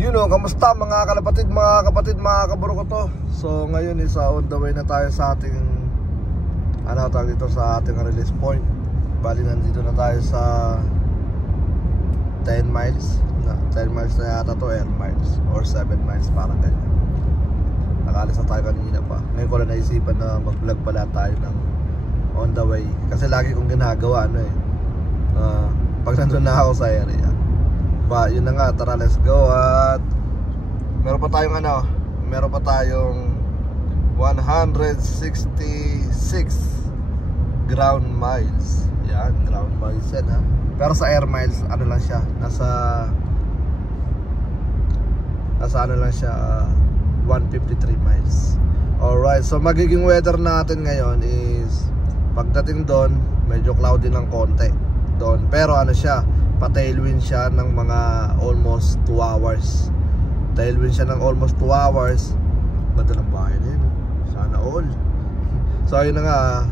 Kamusta mga kalapatid, mga kapatid, mga kaburo ko to. So ngayon is on the way na tayo sa ating sa ating release point. Bali nandito na tayo sa 10 miles. 10 miles na yata to, 8 miles or 7 miles, parang ganyan. Nakalis na tayo kanina pa. Ngayon ko lang naisipan na mag-vlog pala tayo ng on the way. Kasi lagi kong ginagawa pag nandun na ako sa area. Yun na nga, tara, let's go. At meron pa tayong 166 ground miles. Yan, ground miles yan ha. Pero sa air miles, ano lang siya, nasa 153 miles. Alright, so magiging weather natin ngayon is pagdating doon, medyo cloudy ng konti doon. Pero pa-tailwind siya ng mga almost 2 hours. Tailwind siya ng almost 2 hours. Ganda ng bahay na yun. Sana all. So ayun na nga,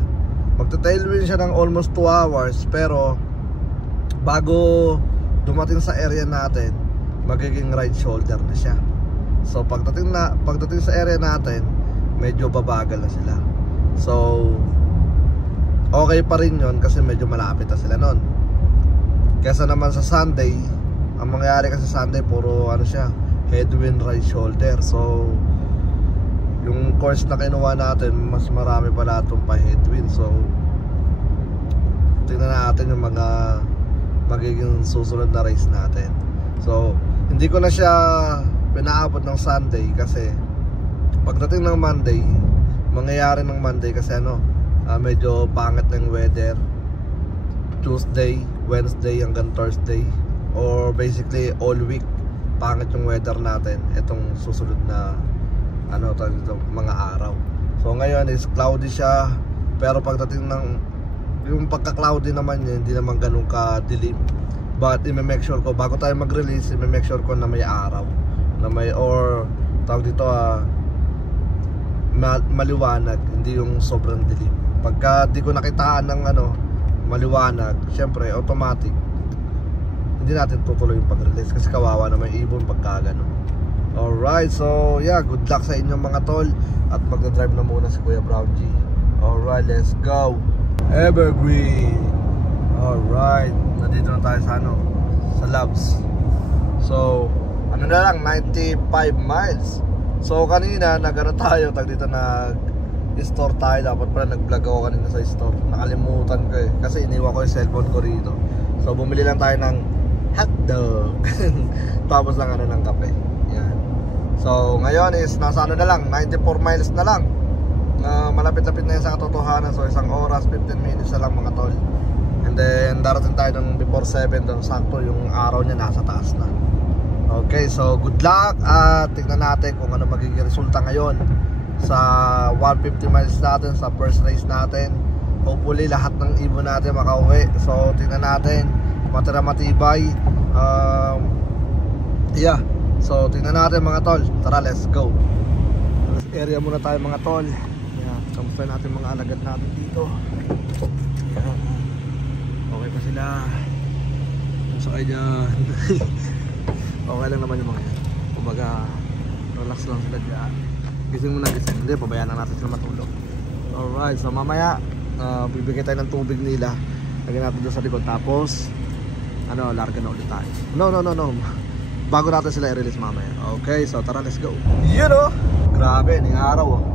magta-tailwind siya ng almost 2 hours. Pero bago dumating sa area natin, magiging right shoulder na siya. So pagdating sa area natin, medyo babagal na sila. So okay pa rin yun kasi medyo malapit na sila nun. Kesa naman sa Sunday, ang mangyayari kasi Sunday puro headwind right shoulder. So yung course na kinuha natin, mas marami pala itong pa-headwind. So tingnan natin yung mga magiging susunod na race natin. So hindi ko na siya pinaabot ng Sunday kasi pagdating ng Monday, mangyayari ng Monday kasi medyo pangit ng weather. Tuesday, Wednesday hanggang Thursday, or basically all week pangit yung weather natin itong susunod na mga araw. So ngayon is cloudy siya, pero pagdating ng yung pagka-cloudy naman niya, hindi naman ganun ka-dilim. But i-make sure ko bago tayo mag-release, i-make sure ko na may araw, na may maliwanag, hindi yung sobrang dilim. Pagka di ko nakitaan ng maliwanag, syempre automatic hindi natin tutuloy yung pag-release kasi kawawa na may ibon pagka ganun. Alright, so yeah, good luck sa inyong mga tol. At magdadrive na muna si Kuya Brown G. Alright, let's go. Evergreen. Alright, nandito na tayo sa Labs. So na lang, 95 miles. So kanina tayo dito store tayo. Dapat pala nag-vlog ako kanina sa store. Nakalimutan ko kasi iniwan ko yung cellphone ko rito. So bumili lang tayo ng hotdog tapos lang ng kape. Yan. So ngayon is nasa na lang, 94 miles na lang. Malapit-lapit na yan sa katotohanan. So 1 oras, 15 minutes na lang mga tol. And then darating tayo ng before 7 doon. Sakto yung araw niya nasa taas na. Okay, so good luck. At tignan natin kung ano magiging resulta ngayon sa 150 miles natin, sa first race natin. Hopefully lahat ng ibon natin makauwi. So tingnan natin, matira matibay. Yeah, so tingnan natin mga tol. Tara, let's go. Area muna tayo mga tol. Yeah, kamusta natin mga alagad natin dito. Okay pa sila. Masakay dyan. Okay lang naman yung mga yan. Kumbaga relax lang sila dyan. Gising mo na gising. Hindi, pabayaan na natin sila matulog. Alright, so mamaya bibigay tayo ng tubig nila. Lagyan natin doon sa likod. Tapos larga na ulit tayo. No bago natin sila i-release mamaya. Okay, so tara, let's go. Grabe, ning araw yan.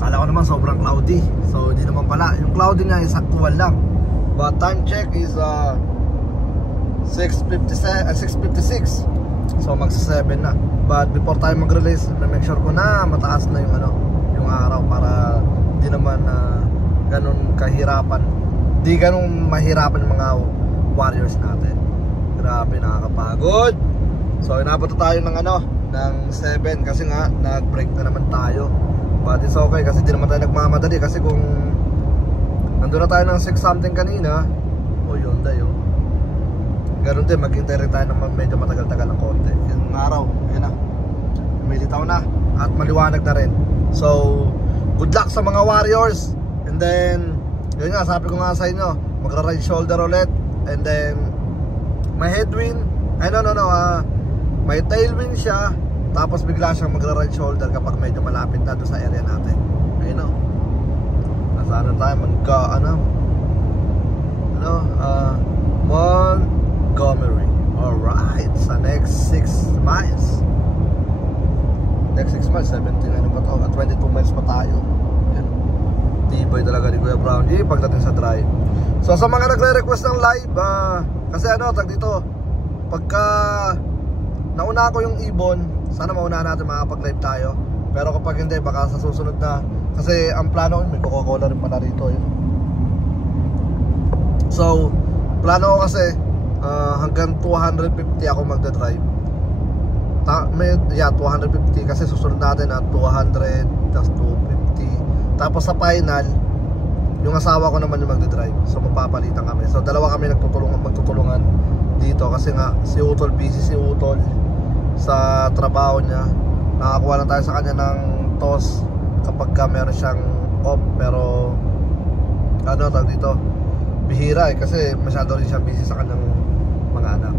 Kala ko naman sobrang cloudy. So hindi naman pala. Yung cloudy niya is actual lang. But time check is 6:56. So magsa 7 na. But before tayo mag-release, na-make sure ko na mataas na yung araw para di naman ganun kahirapan. Di ganun mahirapan yung mga warriors natin. Grabe, nakakapagod. So inabot tayo ng 7 kasi nga nag-break na naman tayo. But it's okay kasi di naman tayo nagmamadali. Kasi kung nandun na tayo ng 6 something kanina, yun tayo. Ganun din, maghintay rin tayo ng medyo matagal-tagal ng konti. Yung araw, yun na, militaw na at maliwanag na rin. So good luck sa mga warriors. And then yun nga, sabi ko nga sa inyo, magra-right shoulder ulit. And then may headwind. may tailwind siya, tapos bigla siyang magra-right shoulder kapag medyo malapit na doon sa area natin. Ayun o. Nasaan na tayo? Montgomery. Alright, sa next 6 miles. Next 6 miles, 17 ano ba to? 22 miles pa tayo. Yan. Tibay talaga ni Kuya Brown pagdating sa drive. So sa mga nagre-request ng live, kasi tag dito, pagka nauna ko yung ibon, sana mauna natin makapag-live tayo. Pero kapag hindi, baka sa susunod na, kasi ang plano ko, may Coca-Cola rin pala rito yun. So plano ko kasi hanggang 250 ako magdadrive. 250 kasi susunod natin na 200 tapos 250. Tapos sa final, yung asawa ko naman yung magdadrive. So mapapalitan kami. So dalawa kami magtutulungan dito kasi nga si Utol, busy si Utol sa trabaho niya. Nakakuha lang tayo sa kanya ng toss kapag ka meron siyang off. Pero tawag dito, bihira kasi masyado rin siyang busy sa kanyang mga anak.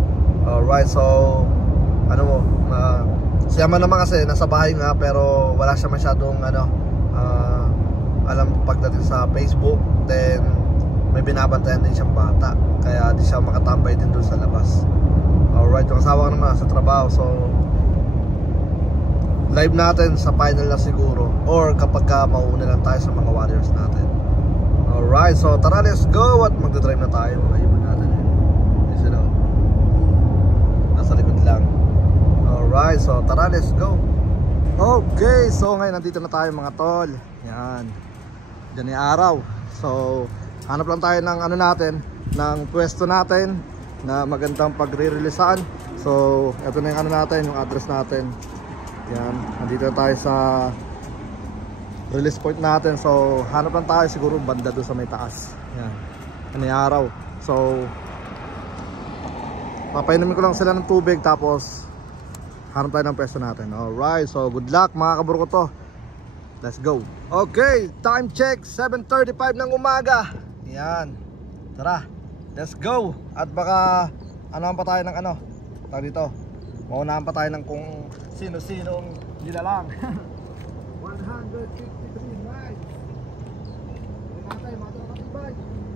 Alright, so siya man naman kasi nasa bahay nga, pero wala siya masyadong alam pagdating sa Facebook. Then may binabantayan din siyang bata, kaya di siya makatambay din doon sa labas. Alright, yung asawa ko naman sa trabaho. So live natin sa final na siguro, or kapag mauuna lang tayo sa mga warriors natin. Alright, so tara, let's go. At magdadrive na tayo. Ayun natin yun. Nasa likod lang. Alright, so tara, let's go. Okay, so ngayon nandito na tayo mga tol. Yan, dyan yung araw. So hanap lang tayo ng ng pwesto natin na magandang pagre-releasean. So ito na yung natin, yung address natin. Yan, nandito na tayo sa release point natin. So hanap lang tayo siguro banda doon sa may taas. Yan, ano yung araw. So papainumin ko lang sila ng tubig, tapos hanap tayo ng pwesto natin. Alright, so good luck mga kaburo ko to. Let's go. Okay, time check 7:35 ng umaga. Yan, tara, let's go. At baka pa tayo ng tawag dito, maunahan pa tayo ng kung sino-sinong nilalang. 153 miles.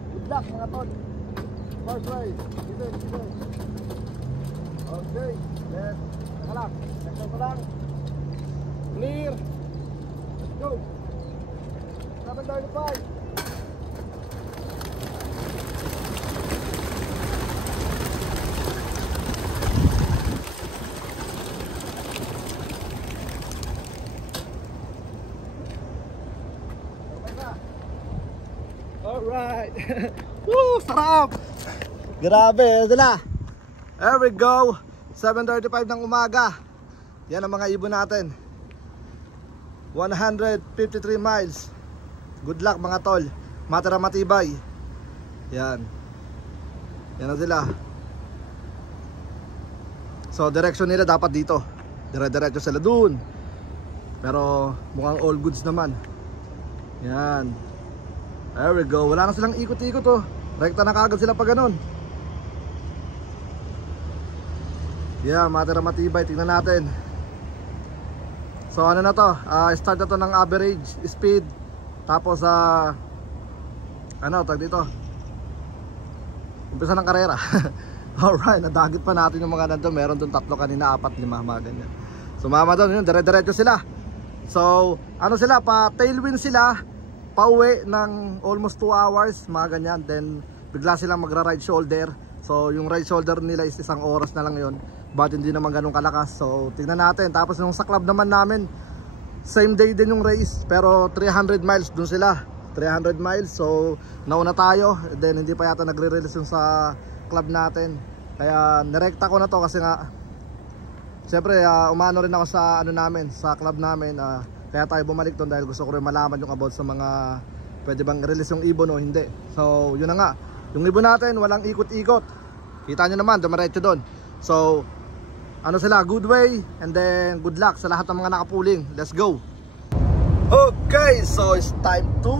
Good luck mga tol. First race, dito. Okay, let's go lang. Clear. Let's go. 7:35. Alright. Woo, sarap. Grabe, sila. There we go. 7:35 ng umaga. Yan ang mga ibon natin. 153 miles. Good luck mga tol. Matira matibay. Yan. Yan na sila. So direction nila dapat dito. Dire-diretso sila dun. Pero mukhang all goods naman. Yan. There we go. Wala na silang ikot-ikot oh. Rekta na kagad sila pag ganun. Yeah, matira matibay. Tingnan natin. So ano na to, start na to ng average speed. Tapos tag dito, umpisa ng karera. Alright, nadagit pa natin yung mga nandun. Meron dun 3 kanina, 4, 5, mga ganyan. So mama doon, yun, dire-diretso sila. So sila, pa tailwind sila, pauwi ng almost 2 hours, mga ganyan. Then bigla silang magra-right shoulder. So yung right shoulder nila is 1 oras na lang yun. But hindi naman ganun kalakas. So tingnan natin. Tapos yung sa club naman namin, same day din yung race, pero 300 miles dun sila. 300 miles. So nauna tayo. Then hindi pa yata nagre-release yung sa club natin. Kaya nirekta ko na to kasi nga syempre umano rin ako sa namin, sa club namin. Kaya tayo bumalik doon dahil gusto ko rin malaman yung about sa mga pwede bang release yung ibon o hindi. So yun na nga, yung ibon natin walang ikot-ikot. Kita nyo naman, dumiretso doon. So sila, good way. And then good luck sa lahat ng mga nakapuling. Let's go. Okay, so it's time to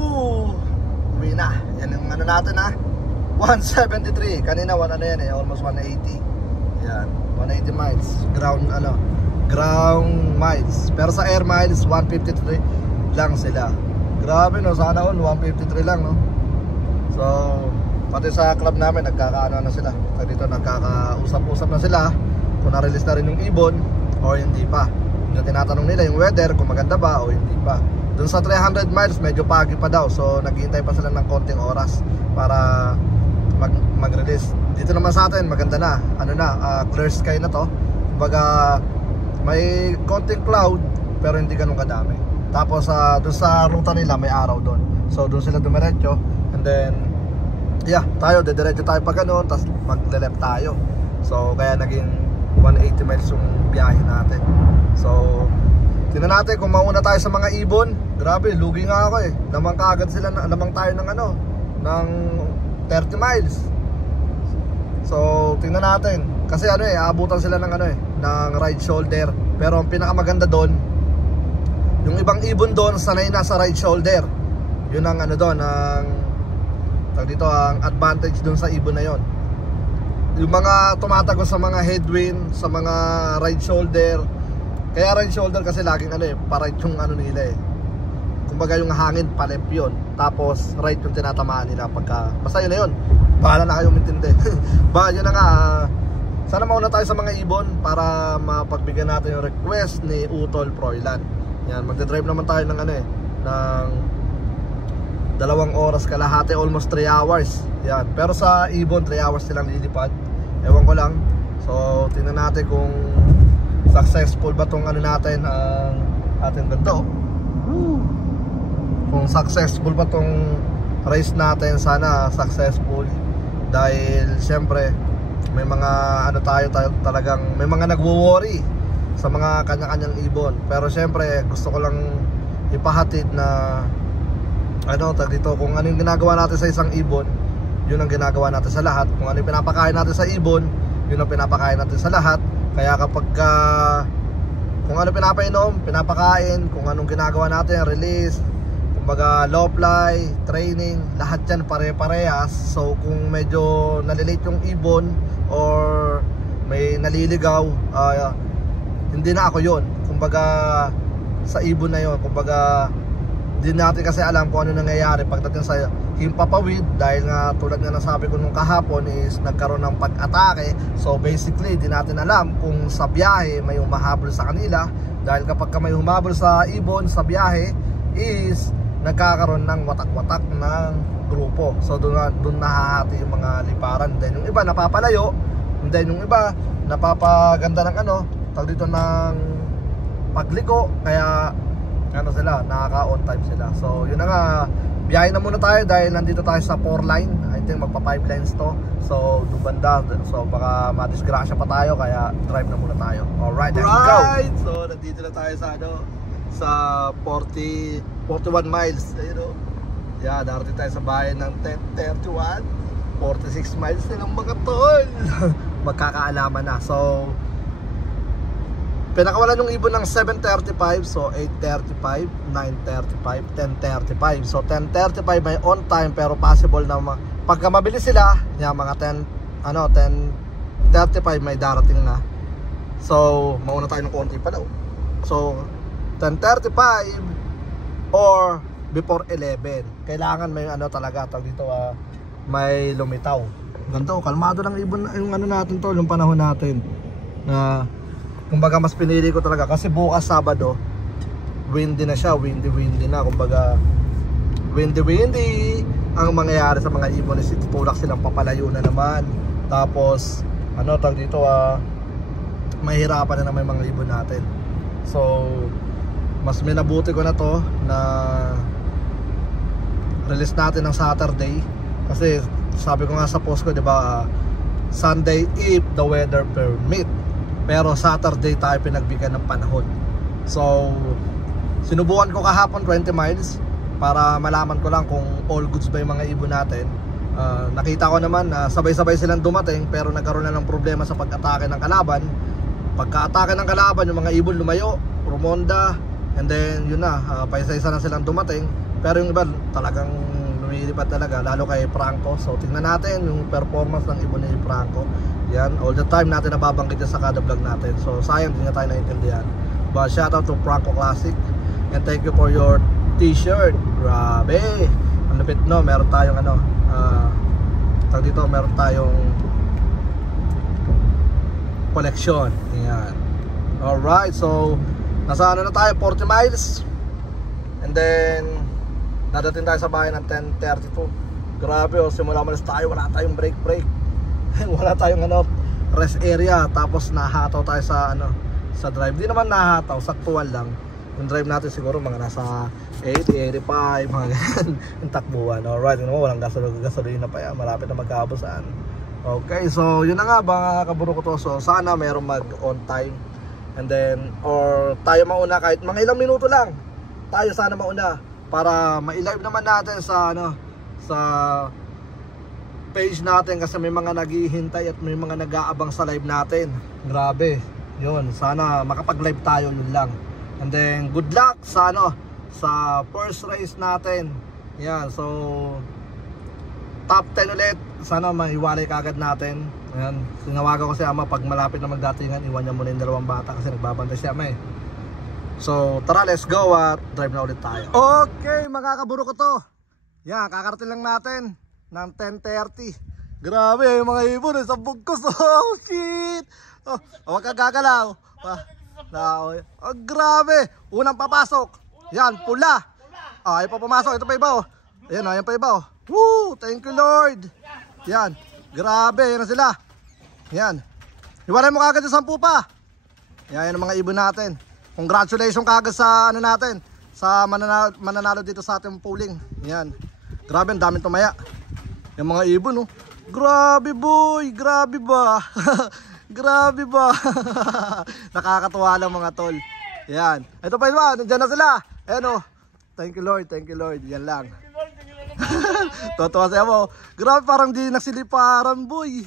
uwi na. Yan yung natin 173. Kanina almost 180. Yan, 180 180 miles ground miles, pero sa air miles 153 lang sila. Grabe no, sana all 153 lang no. So pati sa club namin nagkakaano na sila. Dito nagkakausap-usap na sila kung na-release na rin yung ibon o hindi pa. Yung tinatanong nila yung weather kung maganda ba o hindi pa. Dun sa 300 miles medyo pagi pa daw, so naghihintay pa sila ng konting oras para mag-release. Dito naman sa atin maganda na, clear sky na to. Kumbaga may konting cloud pero hindi ganun kadami. Tapos dun sa ruta nila may araw doon, so dun sila dumiretso, and then tayo dediretso tayo pag ganun, tapos magle-left tayo. So kaya naging 180 miles yung biyahe natin. So tingnan natin kung mauna tayo sa mga ibon. Grabe, lugi nga ako eh. Lamang kaagad sila, lamang tayo ng ng 30 miles. So tingnan natin kasi aabutan sila ng ng right shoulder. Pero ang pinakamaganda doon, yung ibang ibon doon sanay na sa right shoulder. Yun ang doon, ang ang advantage doon sa ibon na yon. Yung mga tumatagos sa mga headwind, sa mga right shoulder. Kaya right shoulder kasi laging pa-right yung nila eh. Kumbaga yung hangin pa-left yun, tapos right yung tinatamaan nila pagka, basta yun na yun. Bahala na kayong intindi. Yun na nga, sana mauna tayo sa mga ibon para mapagbigyan natin yung request ni Utol Froilan. Yan, magdadrive naman tayo ng ng 2 oras kalahati, almost 3 hours. Yan, pero sa ibon 3 hours silang lilipad. Ewan ko lang. So tingnan natin kung successful ba tong natin, ang ating ganito. Kung successful ba tong race natin, sana successful. Dahil syempre may mga tayo talagang may mga nagwo-worry sa mga kanya-kanyang ibon. Pero syempre gusto ko lang ipahatid na dito, kung ano yung ginagawa natin sa isang ibon, yun ang ginagawa natin sa lahat. Kung ano yung pinapakain natin sa ibon, yun ang pinapakain natin sa lahat. Kaya kapag kung ano pinapainom, pinapakain, kung anong ginagawa natin, release, kumbaga low fly, training, lahat yan pare-parehas. So kung medyo nalilate yung ibon or may naliligaw, hindi na ako yun. Kumbaga sa ibon na yun, kumbaga di natin kasi alam kung ano nangyayari pagdating sa himpapawid. Dahil nga tulad nga nasabi ko nung kahapon is nagkaroon ng pag-atake. So basically di natin alam kung sa biyahe may humahabol sa kanila. Dahil kapag may humabol sa ibon sa biyahe is nagkakaroon ng watak-watak ng grupo. So doon nahahati yung mga liparan. Then yung iba napapalayo, and then yung iba napapaganda ng dito ng pagliko. Kaya sila, nakaka-on time sila. So yun na nga, biyahe na muna tayo dahil nandito tayo sa 4 line. I think magpa 5 lines to. So dubanda, so baka madisgrasya pa tayo, kaya drive na muna tayo. Alright, let's go. So nandito na tayo sa 41 miles. Darating tayo sa bayan ng 1031. 46 miles na ng mga tol. Magkakaalaman na. So pinakawalan yung ibon ng 7:35, so 8:35, 9:35, 10:35. So 10:35 may on time, pero possible na pagka mabilis sila, mga 10:35 may darating na. So mauna tayo ng konti pa daw. So 10:35 or before 11. Kailangan may talaga dito, may lumitaw. Ganito, kalmado lang ibon yung natin to, yung panahon natin. Na kumbaga mas pinili ko talaga kasi bukas Sabado windy na siya, windy na. Kumbaga windy ang mangyayari sa mga ibon is tutulak silang papalayo na naman. Tapos dito, mahirapan na naman mga ibon natin. So mas minabuti ko na to na release natin ng Saturday. Kasi sabi ko nga sa post ko, diba, Sunday if the weather permit. Pero Saturday tayo pinagbigyan ng panahon. So sinubukan ko kahapon 20 miles para malaman ko lang kung all goods ba yung mga ibon natin. Nakita ko naman na sabay-sabay silang dumating, pero nagkaroon na ng problema sa pag-atake ng kalaban. Pagka-atake ng kalaban, yung mga ibon lumayo, rumonda, and then yun na, paisa-isa na silang dumating. Pero yung iba talagang lumilipad talaga, lalo kay Franco. So tingnan natin yung performance ng ibon ni Franco. Yan, all the time natin nababanggit yan sa kada vlog natin. So sayang din na tayo naiintindihan. But shout out to Franco Classic. And thank you for your t-shirt. Grabe. Ang lupit, no? Meron tayong ano, dito, meron tayong collection. Yan. Alright, so nasa ano na tayo, 40 miles. And then nadating tayo sa bahay ng 10:32. Grabe, oh, simula malis tayo, wala tayong break. Wala tayong ano, rest area. Tapos nahataw tayo sa ano, sa drive. Di naman nahataw, saktual lang. Yung drive natin siguro mga nasa 80, 85, mga ganyan. Yung takbuhan. Alright, yun naman, walang gasolina pa yan. Malapit na magkaabusan. Okay, so yun na nga mga kaburo ko to. So sana mayroong mag on time. And then, or tayo mauna kahit mga ilang minuto lang. Tayo sana mauna para ma-live naman natin sa ano, sa page natin kasi may mga naghihintay at may mga nag-aabang sa live natin. Grabe. Yun, sana makapag-live tayo, yun lang. And then good luck sa ano, sa first race natin. Yan, so top 10 ulit. Sana maiwalay kagad natin. Ayan, sinawagan ko si ama pag malapit na magdatingan, iwan niya muna yung dalawang bata kasi nagbabantay si ama eh. So tara, let's go at drive na ulit tayo. Okay mga kaburo ko to. Yan, kakarating lang natin ng 10:30. Grabe yung mga ibon sa bugkos. Oh shit. Oh, huwag kang gagalaw. Oh, grabe. Unang papasok. Yan, pula. Oh, ayaw pa pumasok. Ito pa iba oh. Ayan, ayan pa iba oh. Woo, thank you Lord. Yan, grabe. Yan na sila. Yan. Iwalay mo kagad yung 10 pa. Yan, yan ang mga ibon natin. Congratulations kagad sa ano natin, sa mananalo dito sa ating pooling. Yan. Grabe, ang daming tumaya. Yung mga ibon oh. Grabe boy, grabe ba? Grabe ba? Nakakatuwa lang mga tol. Yan. Ito pa iba, nandiyan na sila. Ayan oh. Thank you Lord, thank you Lord. Yan lang. Totoo sa'yo mo. Grabe, parang di nagsiliparan boy.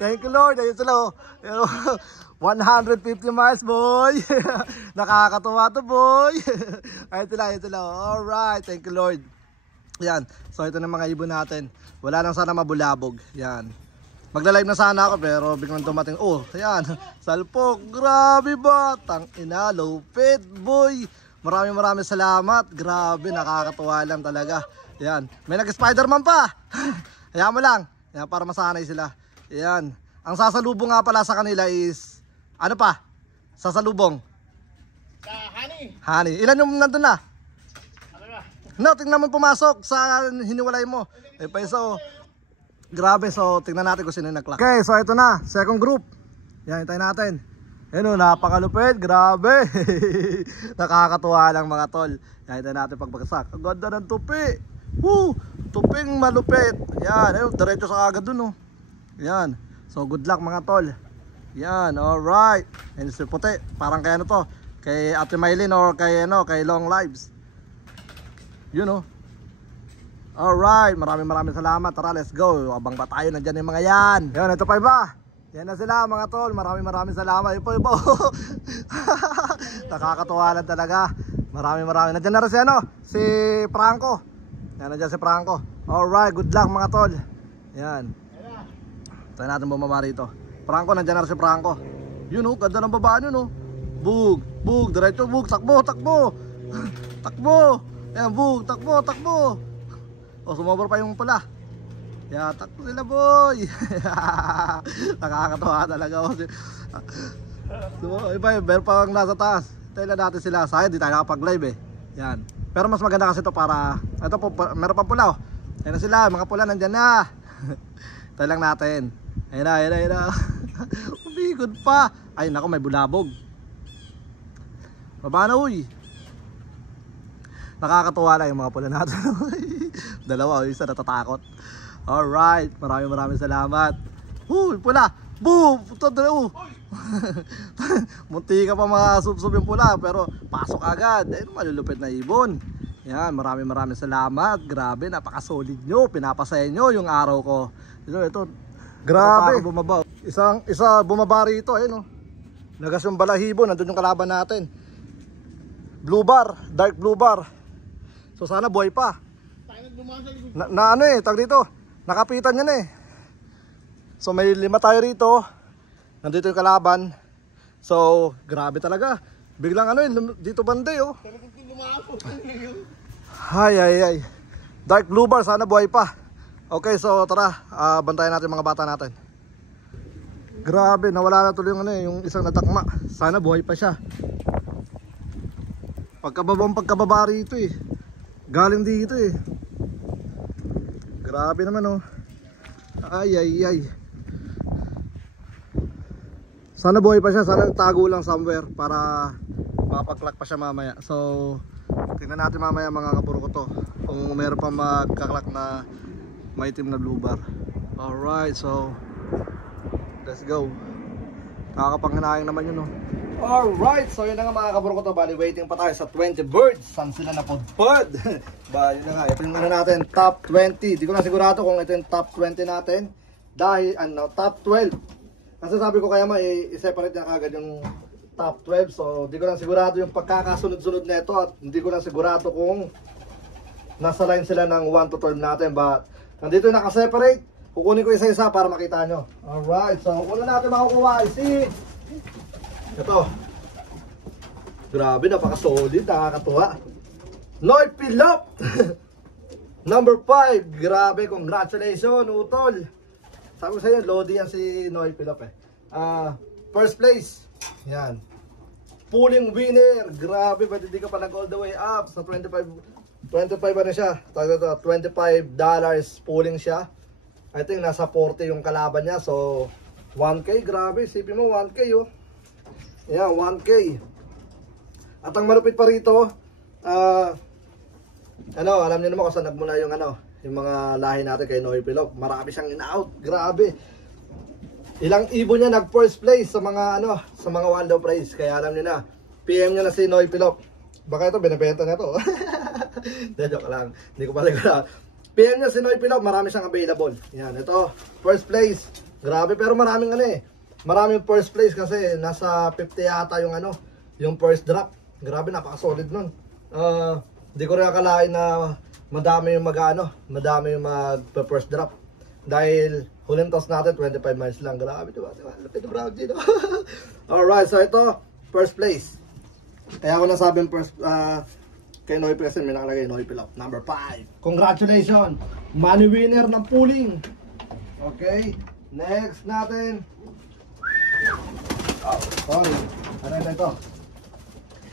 Thank you Lord. Ayun sila oh. Ayan, oh. 150 miles boy. Nakakatuwa to boy. Ayun sila. Alright, thank you Lord. Yan. So ito na mga ibon natin. Wala lang sana mabulabog. Yan. Magla-live na sana ako pero biglang dumating. Oh, ayan. Salpok. Grabe ba? Tang ina, lupit boy. Maraming salamat. Grabe, nakakatuwa lang talaga. Yan. May nag-Spiderman pa. Hayaan mo lang. Yan, para masanay sila. Yan. Ang sasalubong nga pala sa kanila is ano pa? Sasalubong. Sa honey. Honey. Ilan yung nandun na? No, tingnan mo pumasok sa hiniwalay mo. Eh, pa isa oh. Grabe, so tingnan natin kung sino yung nag-clock. Okay, so ito na, second group. Yan, hintayin natin. Ayun, napakalupit, grabe. Nakakatuwa lang mga tol. Yan, hintayin natin pagbagsak. Ang ganda ng tupi. Woo, tuping malupit. Yan, ayun, diretso sa agad dun oh. Yan, so good luck mga tol. Yan, alright. Yan si puti, parang kay ano to, kay Ate Maylin or kay ano, kay Long Lives. Yun oh. Alright, maraming salamat. Tara, let's go. Abang ba tayo, nandyan yung mga yan. Yan, ito pa iba. Yan na sila mga tol. Maraming salamat. Ipo. Nakakatuwa lang talaga. Maraming. Nandyan na rin si ano, si Franco. Yan, nandyan si Franco. Alright, good luck mga tol. Yan. Tayo natin bumaba rito. Franco, nandyan na rin si Franco. Yun oh, ganda ng babaan yun oh. Bug, diretso bug, takbo. Takbo. Yan, bug, takbo. O, sumobor pa yung pula. Yeah, takbo sila boy. Nakakatawa talaga. Iba, meron pang nasa taas. Tayo na natin sila. Sayang, di tayo nakapag-live eh. Yan. Pero mas maganda kasi ito para, ito po, meron pang pula oh. Ayun na sila, mga pula nandyan na. Tayo lang natin. Ayun na. Umigod pa. Ay nako, may bulabog. Baba na uy. Nakakatuwa lang yung mga pula natin. Dalawa, isa natatakot. Alright, maraming salamat. Huy, pula. Boom! Munti ka pa masubsob yung pula, pero pasok agad. Ayun, malulupit na ibon. Yan, maraming salamat. Grabe, napaka-solid nyo. Pinapasaya nyo yung araw ko. Ito. Grabe. Bumaba. Isa bumaba rito. Ayun oh. Nagas yung balahibo. Nandun yung kalaban natin. Blue bar. Dark blue bar. So sana buhay pa. Ano eh, tag dito. Nakapitan yan eh. So may 5 tayo rito. Nandito yung kalaban. So grabe talaga. Biglang dito banday oh. Ay. Dark blue bar, sana buhay pa. Okay, so tara, bantayan natin mga bata natin. Grabe, nawala na tuloy yung isang natakma. Sana buhay pa siya. Pagkababa rito eh. Galing dito eh. Grabe naman oh. Ay. Sana buhay pa siya, sana tago lang somewhere para mapag-clock pa siya mamaya. So tingnan natin mamaya mga kaburo ko to, kung meron pa magka-clock na maitim na blue bar. Alright, so let's go. Nakakapanghinayang naman yun oh. Alright, so yun na nga mga kaburo ko to. Bali waiting pa tayo sa 20 birds. Saan sila napod-pod? Bali na nga, ito yung natin, top 20. Di ko na sigurado kung ito yung top 20 natin. Dahil top 12. Kasi sabi ko kaya i-separate na kagad yung top 12. So di ko lang sigurado yung pagkakasunod-sunod na ito. At hindi ko lang sigurado kung nasa line sila ng 1 to 12 natin. But nandito yung nakaseparate. Kukunin ko isa-isa para makita nyo. Alright, so una natin makukuha ay ito. Grabe, napaka-solid, nakakatuwa. Noy Pilop. Number 5. Grabe, congratulations, Utol. Sabi ko sa iyo, Lodi yan si Noy Pilop eh. First place. Yan. Pulling winner. Grabe, ba't hindi ka pa nag all the way up sa 25 ano siya? $25 pulling siya. I think nasa 40 yung kalaban niya. So 1K, grabe. Isipin mo 1K oh. Yan, 1K. At ang malupit pa rito, alam niyo naman kung saan nagmula yung yung mga lahi natin kay Noy Pilop. Marami siyang in-out. Grabe. Ilang ibon niya nag first place sa mga sa mga Wando Prize. Kaya alam niyo na, PM niyo na si Noy Pilop. Baka ito binebenta na to. Joke lang. Hindi ko pa sigurado. PM niyo si Noy Pilop, marami siyang available. Yan, ito, first place. Grabe, pero maraming maraming first place kasi nasa 50 yata yung first drop. Grabe, napaka-solid nun. Hindi ko rin akalain na madami yung madami yung mag-first drop. Dahil huling toss natin 25 miles lang. Grabe, diba? Lapit na brown dito. Alright, so ito, first place. Kaya ako nasabing first, kay Noy Pilop, may nakalagay Noy Pilop, number 5. Congratulations! Money winner ng pooling. Okay, next natin. Oh, sorry. Ano na ito?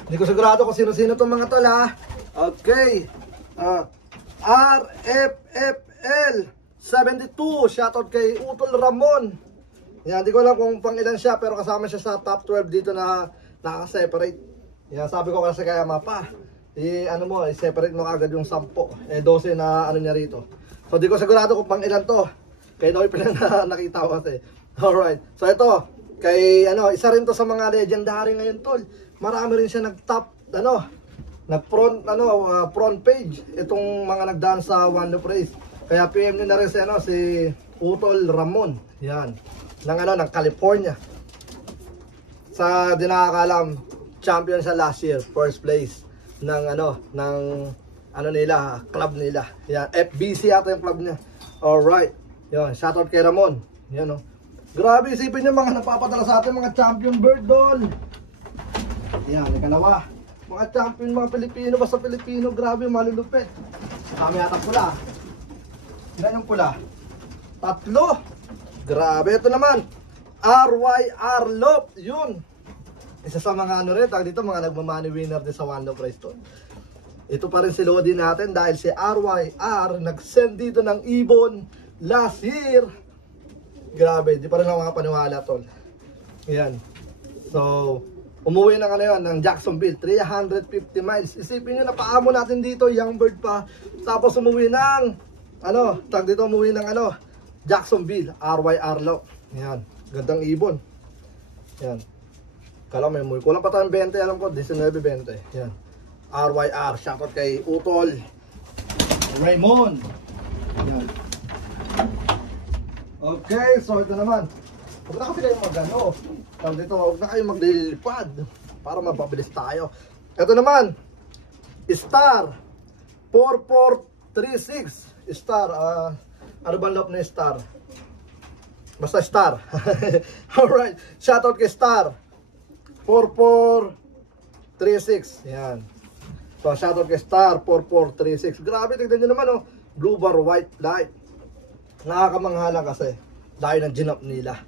Hindi ko sigurado kung sino-sino itong mga tol ha. Okay. RFFL 72. Shoutout kay Utol Ramon. Yan, hindi ko alam kung pang ilan siya, pero kasama siya sa top 12 dito na naka-separate. Yan, sabi ko kasi kaya mapa. I-separate mo agad yung 10. 12 na niya rito. So di ko sigurado kung pang ilan to. Kay Noy Pilop na nakita ko kasi. Alright. So ito, kay isa rin to sa mga legendary ngayon tol. Marami rin siya nag-top nag-front front page itong mga nagdaan sa Wando Prize. Kaya PM niyo na rin si Utol Ramon. Yan. Ng California. Sa di nakakalam, champion siya last year, first place ng nila, club nila. Yan, FBC yata yung club niya. Alright. Yan, shoutout kay Ramon. Yan oh. Grabe, isipin nyo mga napapadala sa atin mga champion bird doon. Yan, ikalawa. Mga champion, mga Pilipino, basta Pilipino, grabe, malulupit. Kami yata pula. Ilan yung pula? 3. Grabe, ito naman. RYR Lop, yun. Isa sa mga rin, dito mga nagmamani winner din sa Wando Prize to. Ito pa rin si Lodi natin dahil si RYR nag-send dito ng ibon last year. Grabe, di pa rin ako makapaniwala tol. Yan. So, umuwi na ng Jacksonville, 350 miles. Isipin nyo, napaamo natin dito, young bird pa. Tapos umuwi ng, umuwi ng Jacksonville, RYR Low. Yan, gandang ibon. Yan. Kala may muy. Kulang pa tayong 20, alam ko, 19-20. Yan. RYR, shoutout kay Utol Raymond. Yan. Okay, so ito naman. Huwag na kasi kayong huwag na kayong maglilipad para mapabilis tayo. Ito naman, Star 4436. Star, ano ba loob na Star? Basta Star. Alright, shoutout kay Star 4436. Yan. So shoutout kay Star 4436. Grabe, tignan nyo naman oh. Blue bar, white light. Nakakamanghala kasi dahil ng ginop nila.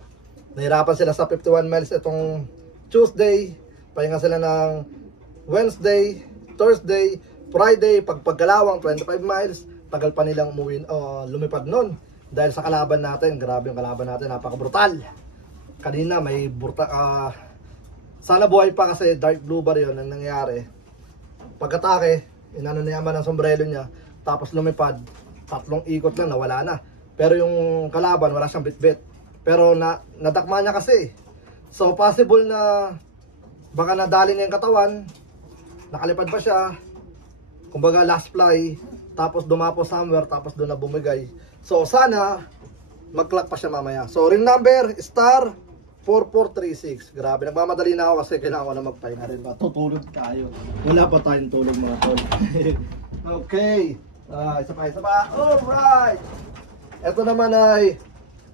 Nahirapan sila sa 51 miles itong Tuesday. Pahinga sila ng Wednesday, Thursday, Friday. Pagkalawang 25 miles. Tagal pa nilang lumipad nun. Dahil sa kalaban natin, grabe yung kalaban natin, napaka-brutal. Kanina may sana buhay pa kasi dark blue bar yun ang nangyari. Pagkatake, inano niyaman ang sombrero niya, tapos lumipad, 3 ikot lang, nawala na. Pero yung kalaban, wala siyang bit-bit. Pero nadakma niya kasi. So possible na baka nadali niya yung katawan, nakalipad pa siya, kumbaga last fly, tapos dumapo somewhere, tapos doon na bumigay. So sana mag-clock pa siya mamaya. So ring number Star 4436. Grabe, nagmamadali na ako kasi kailangan ko na magpahinga rin. Tutulog tayo. Wala pa tayong tulog mga tol. Okay. Isa pa. Alright. Ito naman ay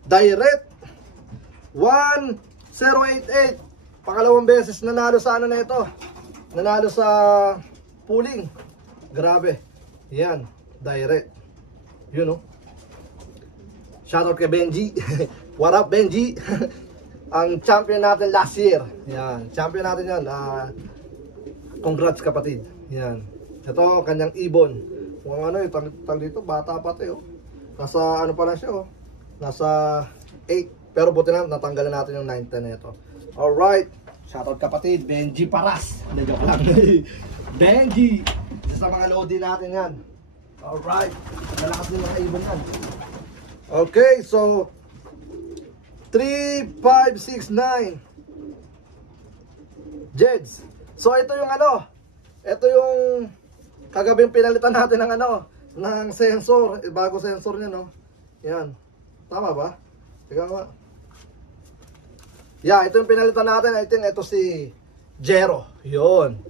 Direct 1088. Pangalawang beses nanalo sa ano na ito. Nanalo sa pooling. Grabe. Yan. Direct. Yun oh. Shoutout kay Benji. What up, Benji? Ang champion natin last year. Yan. Champion natin yan. Congrats kapatid. Yan. Ito, kanyang ibon. Kung ano yung tag dito, bata pati oh. Nasa ano pa lang siya oh. Nasa 8. Pero buti na, natanggalan natin yung 9-10 na ito. Alright. Shoutout kapatid. Benji Paras. Joke lang. Benji. Isa sa mga loadie natin yan. Alright. Malakas din mga ibon yan. Okay, so 3569 Jeds. So ito yung ano, ito yung kagabing pinalitan natin ng ano, ng sensor, bago sensor niya no. Yan. Tama ba? Tingnan mo. Yeah, ito yung pinalitan natin. I think ito si Jero. Yun,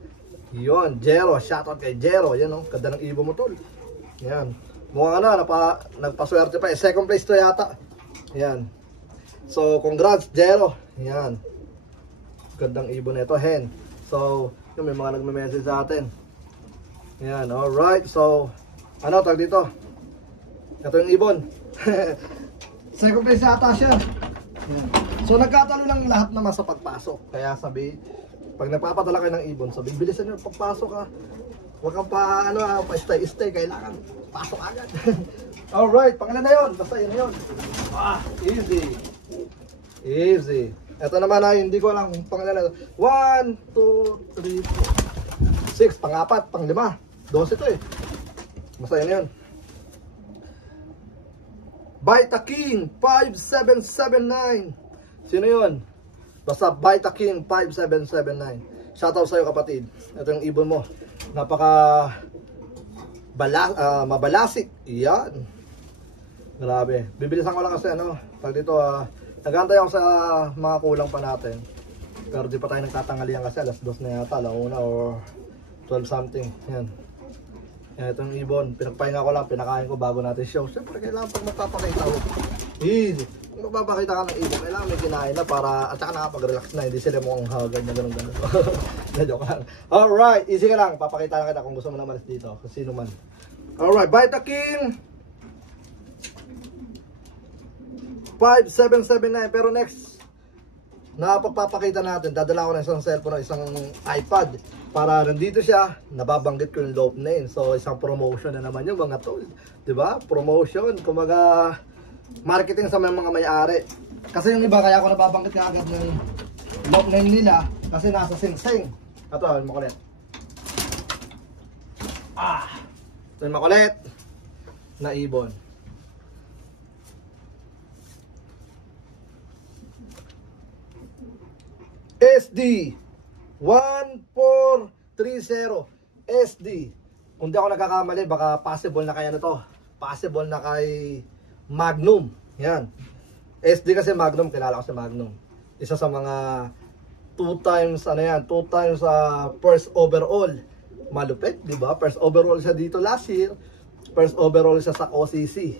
Jero. Shoutout kay Jero. Yan no, ganda ng ibon mo tol. Yan. Mukhang ano, nagpaswerte pa. Second place to yata. Yan. So, congrats, Jero. Yan. Gandang ibon na ito, hen. So, yung may mga nagme-message sa atin. Yan, alright. So, ano, tag dito. Ito yung ibon. Second place yata siya. Yan. So, nagkatalo lang lahat naman sa pagpasok. Kaya sabi, pag nagpapadala kayo ng ibon, sabi, bilisan nyo pagpasok ha. Huwag kang pa stay. Kailangan pasok agad. Alright, pangalan na yun. Basta yun na yun. Easy. Ito naman ay hindi ko alam kung pangalan na ito. 1, 2, 3, 4 6, pang-4, pang-5 12 ito eh. Basta yun na yun. Baita King 5779. Sino yun? Basta Baita King 5779. Shoutout sa'yo kapatid. Ito yung ibon mo. Napaka mabalasik. Yan. Grabe. Bibilisan ko lang kasi ano, pag dito nagantay ako sa mga kulang pa natin. Pero di pa tayo nagtatangalian kasi alas 2 na yata, alauna or 12 something. Yan. Yan, itong ibon. Pinagpahinga ko lang, pinakain ko bago natin show. Siyempre kailangan pag magpapakita ko. Easy. Kung magpapakita ka ng ibon, kailangan may kinain na para, at saka nakapag-relax na, hindi sila mukhang hagad na gano'n. Joke lang. Alright, easy ka lang. Papakita lang kita kung gusto mo na malis dito. Kung sino man. Alright, Baita King 5779. Pero next, napapakita natin, dadala ko na isang cellphone o isang iPad. Para nandito siya, nababanggit ko yung loop name. So, isang promotion na naman yung mga tol. Diba? Promotion. Kumaga, marketing sa mga may-ari. Kasi yung iba, kaya ako nababanggit ka agad ng loop name nila. Kasi nasa Sing-Sing. Ito, yung makulit. Ito yung makulit na ibon. SD 1430 SD. Kung di ako nagkakamali, baka possible na kaya na to. Possible na kay Magnum. Yan. SD kasi Magnum, kilala ko si Magnum. Isa sa mga 2 times first overall. Malupit, di ba? First overall siya dito last year. First overall siya sa OCC.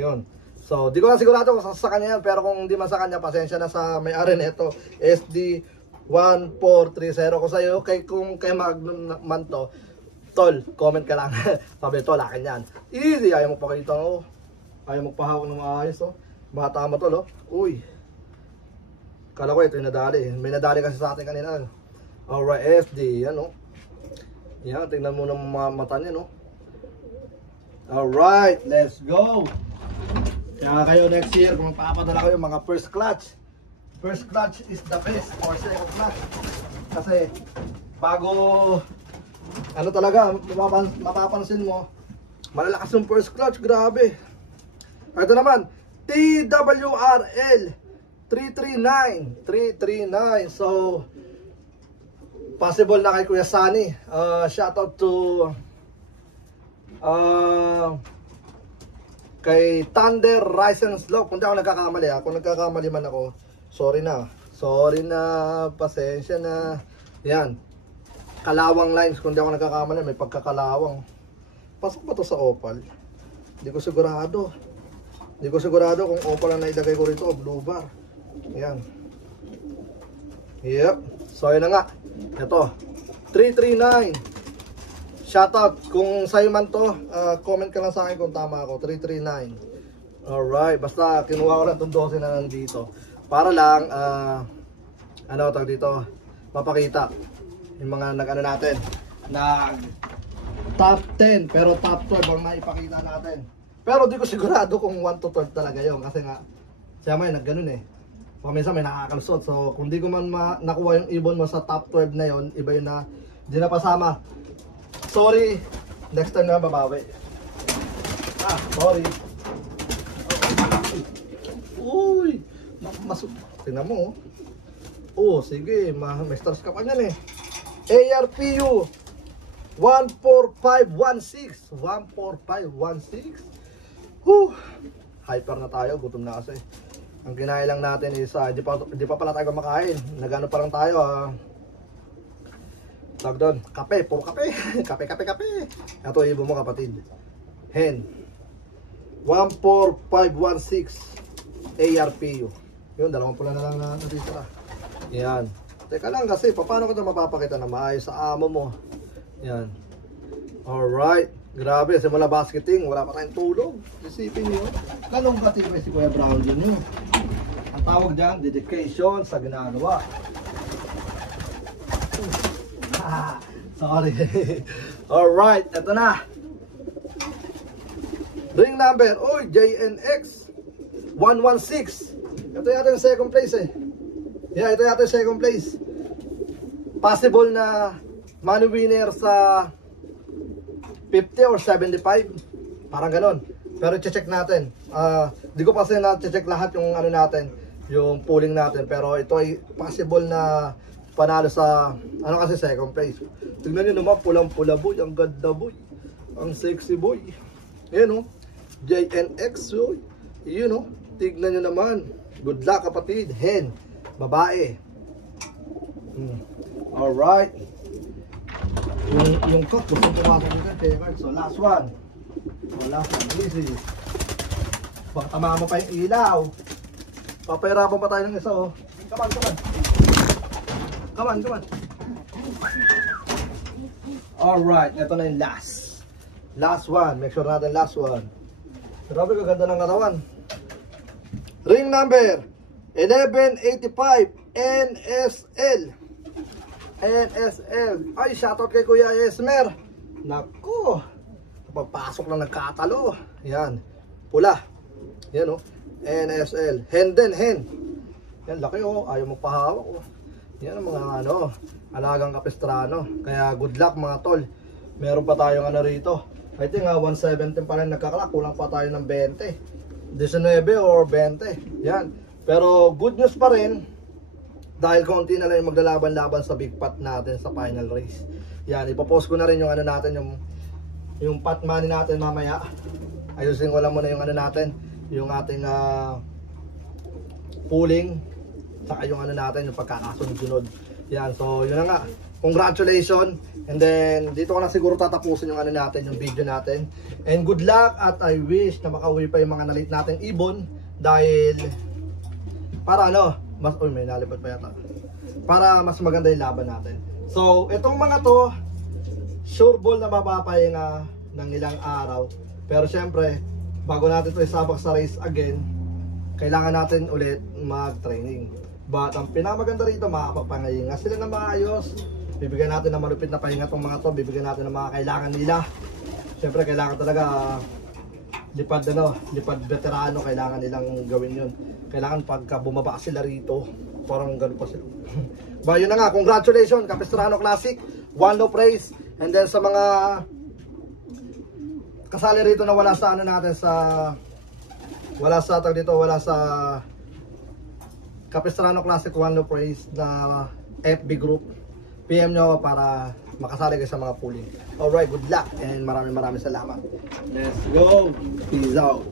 Yun. So, di ko na sigurado kung sa kanya yan, pero kung hindi man sa kanya, pasensya na sa may-ari nito. SD1430 ko sa'yo, kung kay Magnum man to, tol, comment ka lang. Sabi, tol, akin yan. Easy, ayaw mo pakita, oh. Ayaw mo pahawak ng maayos, oh. Bata mo, tol, oh. Uy. Kala ko ito yung nadali. May nadali kasi sa atin kanina. Alright, SD, yan, oh. Yan, tingnan mo ng mga mata niya, no. Alright, let's go. Kaya kayo next year, kung papadala kayo mga first clutch is the best, or second clutch. Kasi bago ano talaga, mapapansin mo, malalakas yung first clutch, grabe. Ito naman, TWRL 339. So possible na kay Kuya Sunny. Shoutout to kay Thunder Rise and Slope. Kung di ako nagkakamali, kung nagkakamali man ako, sorry na, pasensya na. Yan, Kalawang Lines, kung di ako nagkakamali, may pagkakalawang. Pasok ba to sa Opal? Hindi ko sigurado kung Opal ang nailagay ko rito o Blue Bar. Yan. Yep, so yun na nga. Ito, 339. Shoutout, kung sa'yo man to, comment ka lang sa akin kung tama ako. 339. Alright, basta kinuha ko lang itong 12 na nandito. Para lang, ano tawag dito, mapakita yung mga nag-ano natin, nag top 10, pero top 12 ang maipakita natin. Pero di ko sigurado kung 1 to 12 talaga yun, kasi nga, siya may nag-ganun eh. Minsan may nakakalusot. So kung di ko man nakuha yung ibon mo sa top 12 na yon, iba yun na di na pasama. Sorry, next time na babawi. Sorry. Uy, tingnan mo. Oh, sige, may stars ka pa niyan eh. ARPU 14516. Hyper na tayo, gutom na kasi. Ang kinain lang natin is, di pa pala tayo kumakain. Nagano pa lang tayo, tawag doon, kape, puro kape. kape. Ito, ibo mo kapatid. Hen. 14516 ARPU. Yun, 20 na lang na natitira. Yan. Teka lang kasi, paano ko ito mapapakita na maayos sa amo mo? Yan. Alright. Grabe, simula basketing, wala pa tayong tulog. Isipin nyo, ganun katibay si Kuya Brown yun yun. Ang tawag dyan, dedication sa ginagawa. Sorry. Alright, eto na. Ring number, JNX 116. Ito yata yung second place eh. Yeah, ito yata yung second place. Possible na money winner sa 50 or 75, parang ganon. Pero check natin. Di ko kasi na-check lahat yung ano natin, yung pooling natin. Pero ito ay possible na panalo sa ano kasi second place. Tingnan nyo naman, pulang-pula boy. Ang ganda boy. Ang sexy boy. Ayan o. JNX boy. Yun o. Tignan nyo naman. Good luck kapatid. Hen. Babae. Alright. Yung cook, gusto pumasok dito. So last one. Easy. Baka tama mo pa yung ilaw. Papahirapan pa tayo ng isa oh. Come on. Alright, ito na yung last one. Make sure natin last one. Grabe kaganda ng katawan. Ring number 1185 NSL. Ay, shoutout kay Kuya Esmer. Nako, pagpasok lang nagkatalo. Yan, pula. Yan o, NSL. Hen. Yan, laki o, ayaw magpahawak o. Yan ang mga alagang kapistrano. Kaya good luck mga tol. Meron pa tayong rito. I think 117 pa rin nagkakalak. Kulang pa tayo ng 20 or 20. Yan, pero good news pa rin. Dahil konti na lang yung maglalaban-laban sa big pot natin sa final race. Yan, ipopost ko na rin yung natin, yung pot money natin mamaya. Ayusin ko lang muna yung natin, yung ating pooling, saka yung natin, yung pagkakasunod-sunod. Yan, so yun na nga. Congratulations. And then, dito ko na siguro tatapusin yung ano natin, yung video natin. And good luck at I wish na makauwi pa yung mga na-late nating ibon. Dahil, para ano, mas, uy, may nalipad pa yata. Para mas maganda yung laban natin. So, itong mga to, sure ball na mapapahinga ng ilang araw. Pero syempre, bago natin ito isabak sa race again, kailangan natin ulit mag-training. But ang pinamaganda rito, makapapangahinga sila na maayos. Bibigyan natin ng malupit na pahinga itong mga to. Bibigyan natin ng mga kailangan nila. Siyempre, kailangan talaga lipad veterano. Kailangan nilang gawin yun. Kailangan pagka bumaba sila rito, parang gano'n pa sila. But yun na nga, congratulations, Capistrano Classic, one low praise. And then sa mga kasali rito na wala sa ano natin, wala sa Capistrano Classic One Low Praise na FB group, PM nyo para makasali kayo sa mga pooling. Alright, good luck and maraming salamat. Let's go. Peace out.